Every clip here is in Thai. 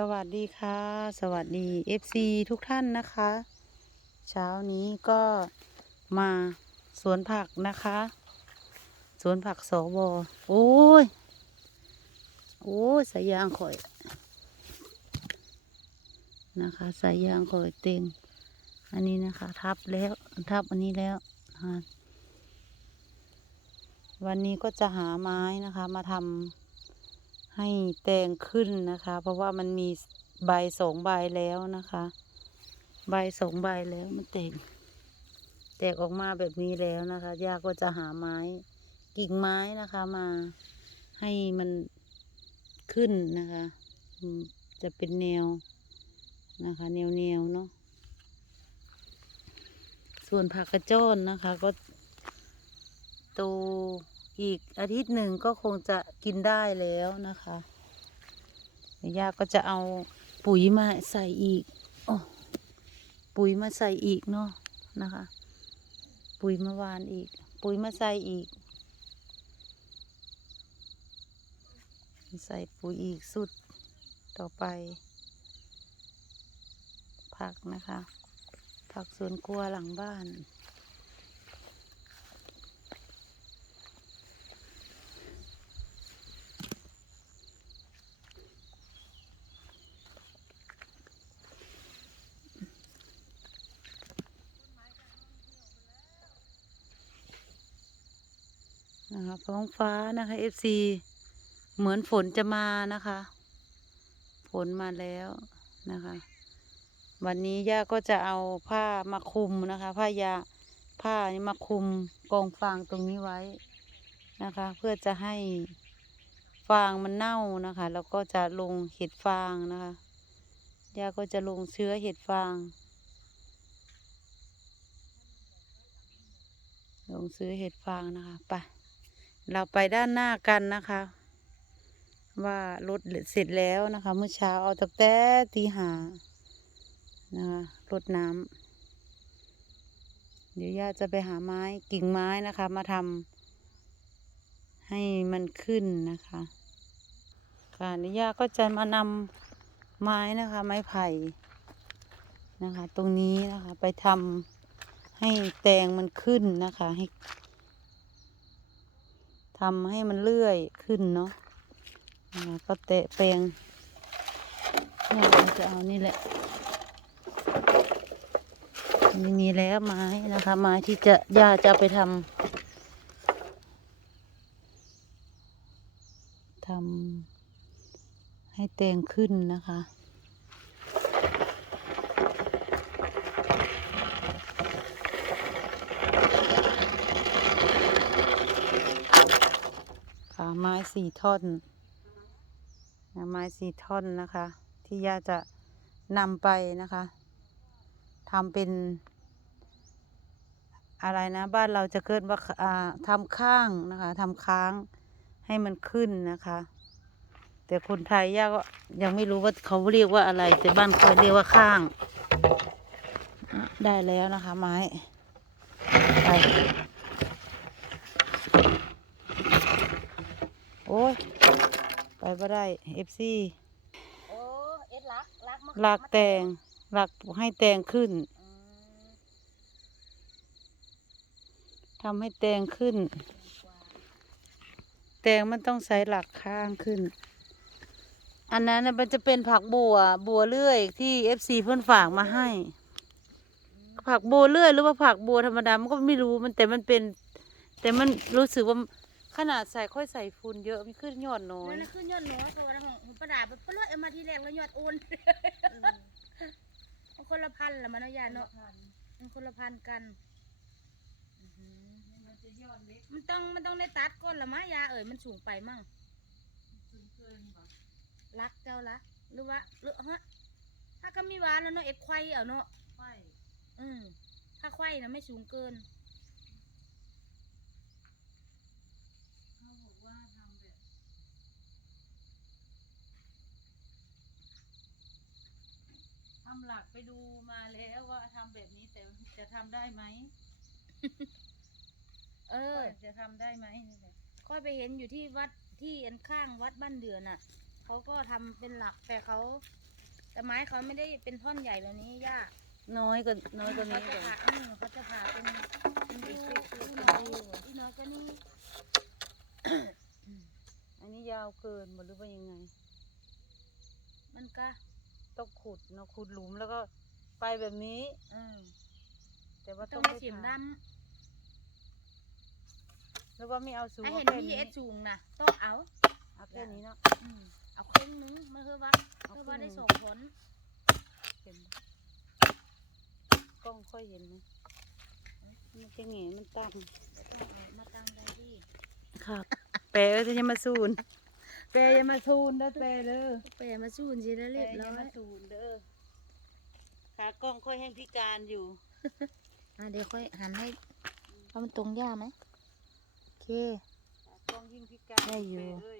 สวัสดีค่ะ สวัสดี FC ทุกท่านนะคะ เช้านี้ก็มาสวนผักนะคะ สวนผักสวโอ้ย โอ้ยสายยางข่อยนะคะสายยางข่อยเต็งอันนี้นะคะ ทับแล้วทับอันนี้แล้ววันนี้ก็จะหาไม้นะคะ มาทำ ให้แตงขึ้นนะคะ เพราะว่ามันมีใบสองใบแล้วนะคะ ใบสองใบแล้วมันแตกแตกออกมาแบบนี้แล้วนะคะยาก็จะหาไม้กิ่งไม้นะคะมาให้มันขึ้นนะคะ จะเป็นแนวนะคะแนวแนวๆเนาะส่วนผักกระโจนนะคะก็โต อีกอาทิตย์หนึ่งก็คงจะกินได้แล้วนะคะยวย่าก็จะเอาปุ๋ยมาใส่อีกโอ้ปุ๋ยมาใส่อีกเนาะนะคะ ปุ๋ยมาวานอีก ปุ๋ยมาใส่อีก ใส่ปุ๋ยอีกสุดต่อไป ผักนะคะ ผักสวนครัวหลังบ้าน นะคะท้องฟ้านะคะ FC เหมือนฝนจะมานะคะ ฝนมาแล้วนะคะ วันนี้ย่าก็จะเอาผ้ามาคลุมนะคะ ผ้ายาผ้านี้มาคลุมกองฟางตรงนี้ไว้นะคะ เพื่อจะให้ฟางมันเน่านะคะ แล้วก็จะลงเห็ดฟางนะคะย่าก็จะลงเชื้อเห็ดฟาง ลงซื้อเห็ดฟางนะคะไป เราไปด้านหน้ากันนะคะ ว่ารถเสร็จแล้วนะคะ เมื่อเช้าเอาตั้งแต่ตีหานะคะรดน้ำเดี๋ยวย่าจะไปหาไม้กิ่งไม้นะคะ มาทำให้มันขึ้นนะคะค่ะนี่ย่าก็จะมานำไม้นะคะ ไม้ไผ่นะคะ ตรงนี้นะคะไปทำให้แตงมันขึ้นนะคะ ให้ ทำให้มันเลื่อยขึ้นเนาะก็เตะแปลงเนี่ยเราจะเอานี่แหละนี่มีแล้วไม้นะคะ ไม้ที่จะย่าจะไปทำทำให้แตงขึ้นนะคะ ไม้สี่ท่อนไม้สี่ท่อนนะคะ ที่ย่าจะนำไปนะคะทำเป็น อะไรนะ บ้านเราจะเกิดว่าอ่าทำข้างนะคะทำค้างให้มันขึ้นนะคะ แต่คนไทยย่าก็ยังไม่รู้ว่าเขาเรียกว่าอะไร แต่บ้านเขาเรียกว่าข้าง ได้แล้วนะคะ ไม้ไป อ้ย ไปบ่ได้เอฟซีโอ้เอ็ดลักลักมะหลักแตงหลักให้แตงขึ้นอืมทำให้แตงขึ้นแตงมันต้องใช้หลักข้างขึ้น อันนั้นน่ะมันจะเป็นผักบัว บัวเลื่อยที่เอฟซีเพื่อนฝากมาให้ ผักบัวเลื่อยหรือว่าผักบัวธรรมดา มันก็ไม่รู้มันแต่มันเป็น แต่มันรู้สึกว่า ขนาดใส่ค่อยใส่ฝุ่นเยอะมันขึ้นยอดน้อยนั่นน่ะคือยอดหนูเขาว่าของของประดาแบบปลดเอามาทีแรกแล้วยอดโอนมันคนละพันละมันเนาะยาเนาะมันคนละพันกันอื้อหือมันต้องมันต้องได้ตัดก้นละมะยาเอ่ยมันสูงไปมั่งรักเจ้าละหรือว่าหรือฮะถ้าก็มีหวานแล้วเนาะเอ็ดควายเอาเนาะอืมถ้าควายนะไม่สูงเกิน ทำหลักไปดูมาแล้วว่าทำแบบนี้แต่จะทำได้ไหมเออจะทำได้ไหมนี่แหละค่อยไปเห็นอยู่ที่วัดที่อันข้างวัดบ้านเดือนน่ะเขาก็ทำเป็นหลักแต่เขาแต่ไม้เขาไม่ได้เป็นท่อนใหญ่แบบนี้ย่าน้อยกว่าน้อยกว่าเขานี้จะก่อนผ่าอืมเขาจะผ่าเป็นเป็นอีกอีกอีกหน่อยอีกน้อยก็นี่อันนี้ยาวเกินหมดหรือว่ายังไงมันก็ ต้องขุดเนาะขุดหลุมแล้วก็ไปแบบนี้อืมแต่ว่าต้ต้อองงได้ไม่เสียมผ่าดหรือว่าไม่เอาสูำงถ้าเอาเห็นแค่มีนี้เอสสูงนะต้องเอาเอาแค่นี้เนาะ อืมเอาครึ่งนึงไม่เพื่อว่าเอาเพื่อครึ่ว่างหนึ่ได้งส่งผลเห็นไหมกล้องค่อยเห็นไหมมันจะเหงีมันตั้ง เดี๋ยวต้องเอามาตั้งได้ที่ ครับ แปรจะยังมาซูน แปรอยังมาซูนนะแปรเด้อไปมาสู้สิแล้วแปรเรียบอร้ยัองมายซูนเด้อขากล้องค่อยแห้งพิการอยู่ อะเดี๋ยวค่อยหันให้เอามันตรงย่าไหมโอเค ขากล้องยิ่งพิการได้อยู่แปรเอ้ย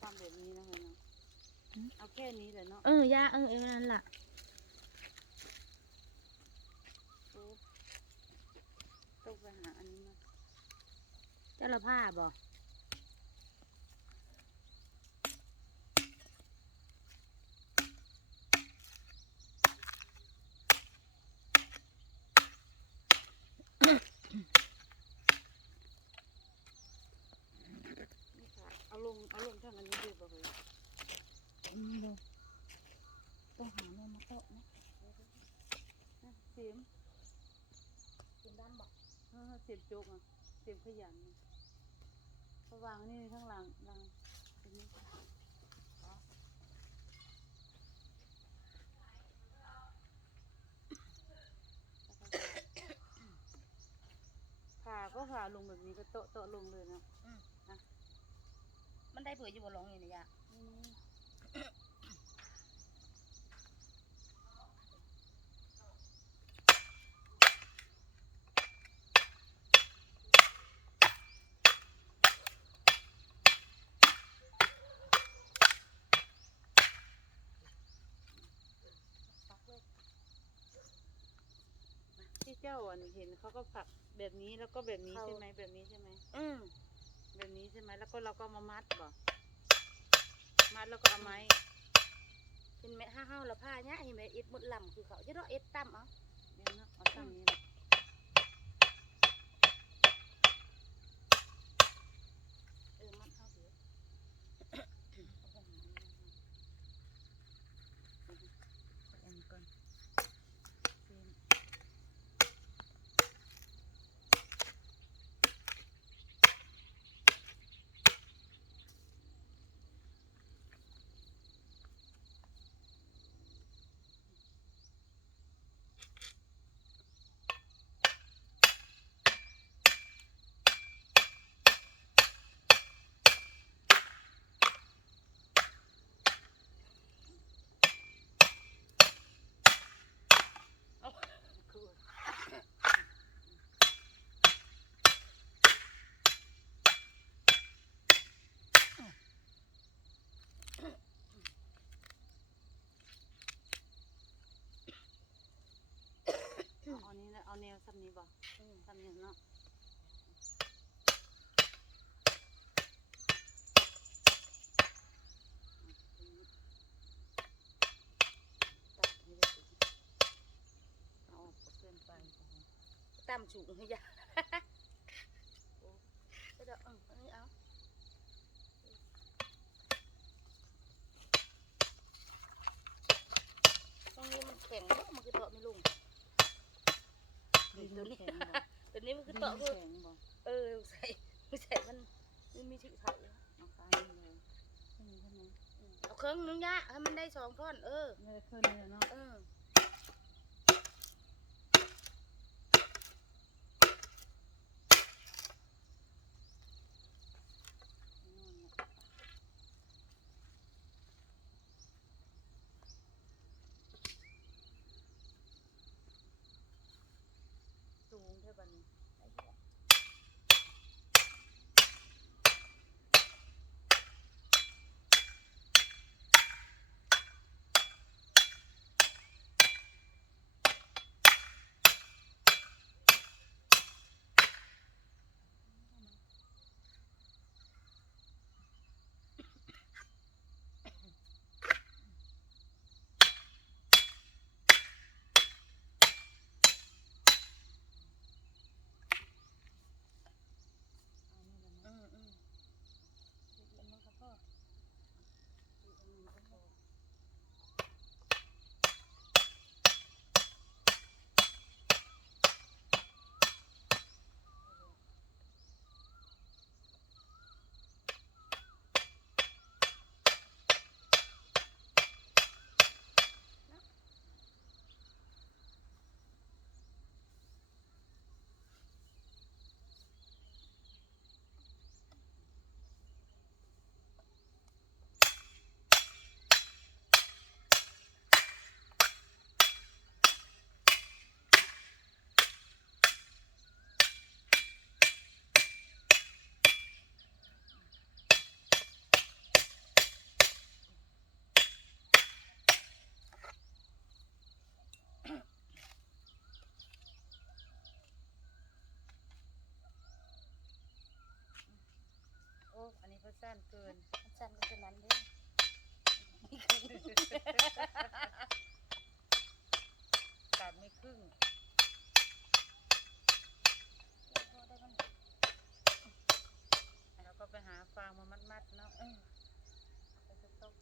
ทำแบบนี้นะเฮ้ยเนาะอืมเอาแค่นี้แหละเนาะเออย่าเออเออนั่นล่ะโอ้ต้องไปหาอันนี้มาเจ้าละผ้าบ่ นี่ค่ะเอาลงเอาลงทางอันนี้ดีบ่เลย อืมดูต้องหาแม่มาโต๊ะนะ นะเสียม เป็นด้านบอก เออเสียมโจกอะเสียมขยันนะเขาวางนี่ข้างหลังหลังตรงนี้ผ่าก็ผ่าลงแบบนี้ก็โตะโตะลงเลยเนาะมันได้เผื่ออยู่บนหลงอยู่เนี่ยย่ เจ้าอะเห็นเขาก็ผักแบบนี้แล้วก็แบบนี้เขาใช่ไหมแบบนี้ใช่ไหมอืมแบบนี้ใช่ไหมแล้วก็เราก็มามัดบ่มัดแล้วก็เอาไม้เป็นเม็ดห้าห้าละผ้าเนี่ยเห็นไหมเอ็ดหมดลำคือเขาจะต้องเอ็ดตั้มเอาเดี๋ยวนะเอาตั้งนี้นะ เออมัดเข้าเดี๋ยว อันนี้ก่อนเส้นคือ เอาอันนี้นะ เอาแนวซ้ำนี้บ่ซ้ำนี้เนาะตัดไม่ได้สิเอาออกเกินไปตั้มสูงให้ย่าโอ้ก็เดี๋ยวเอออันนี้เอาตรงนี้มันแข็งบ่มันคือเตาะไม่ลง ดินตัวนี้ตัวนี้มันคือเตาะคือเออใส่ไม่ใส่มันมันมีถือไถ่เอาคายเลยเอาเครื่องนึงยะให้มันได้สองท่อนเออเครื่องนึงเนาะเออ ก็สั้นเกินสั้นก็จะนั้นเด้อตัดไม่ครึ่งพอได้มันแล้วก็ไปหาฟางมามัดๆเนาะเออแล้วก็ต้ม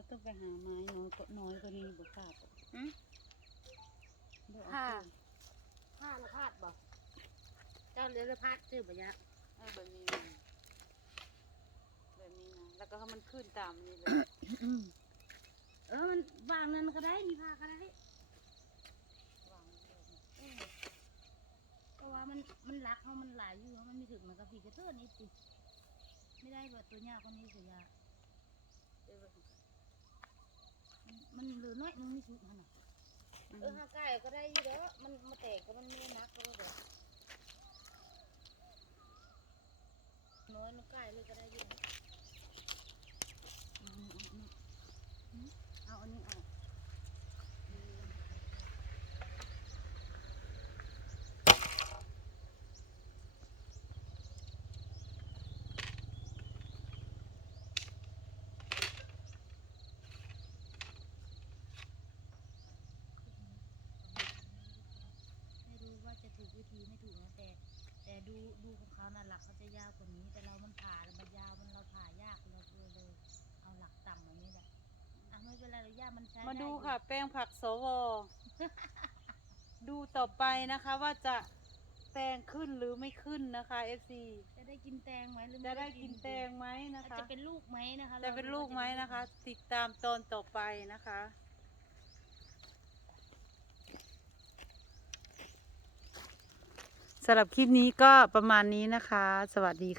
เราต้องไปหาไม้น้อยกว่าน้อยกว่านี้บุกาดอืมเดี๋ยวค่ะเอาผ้าละพาดบ่เจ้าเรือละพาดชื่อบ่ยะเออแบบนี้นะแบบนี้นะแล้วก็ให้มันขึ้นตามนี้เลย เออมันวางนั่นก็ได้มีผ้าก็ได้วางไว้แบบนี้เออเพราะว่ามันมันรักเขามันหลายอยู่มันมีถึงมันก็ผีกระเทือนนี่สิไม่ได้แบบตัวยากคนนี้เสียยาเดี๋ยวแบบ มันมันเหลือน้อยนึงนี่สุดมันน่ะเออห้าใกล้ก็ได้อยู่เด้อมันมาแตกก็มันไม่ได้นักก็ได้เด้อน้อยมันใกล้เลยก็ได้อยู่นะอืมอืมอืมอืมเอาอันนี้เอาอืม ไม่รู้ว่าจะถูกวิธีไม่ถูกนะแต่ แต่ ดูดูของเขาน่ะหลักเขาจะยาวกว่านี้ แต่เรามันผ่าแล้วมันยาวมันเราผ่ายากเราเลยเลยเอาหลักต่ำแบบนี้แหละอะไม่เป็นไรหรอกย่ามันใช้มาดูไอยู่ค่ะ แป้งผักสว ดูต่อไปนะคะว่าจะแตงขึ้นหรือไม่ขึ้นนะคะ FC จะได้กินแตงไหมหรือจะม่ได้กินแตงไหมนะอาจคะ จะเป็นลูกไหมนะคะจะเป็นลูกไหมนะคะ ติดตามตอนต่อไปนะคะ สำหรับคลิปนี้ก็ประมาณนี้นะคะ สวัสดีค่ะ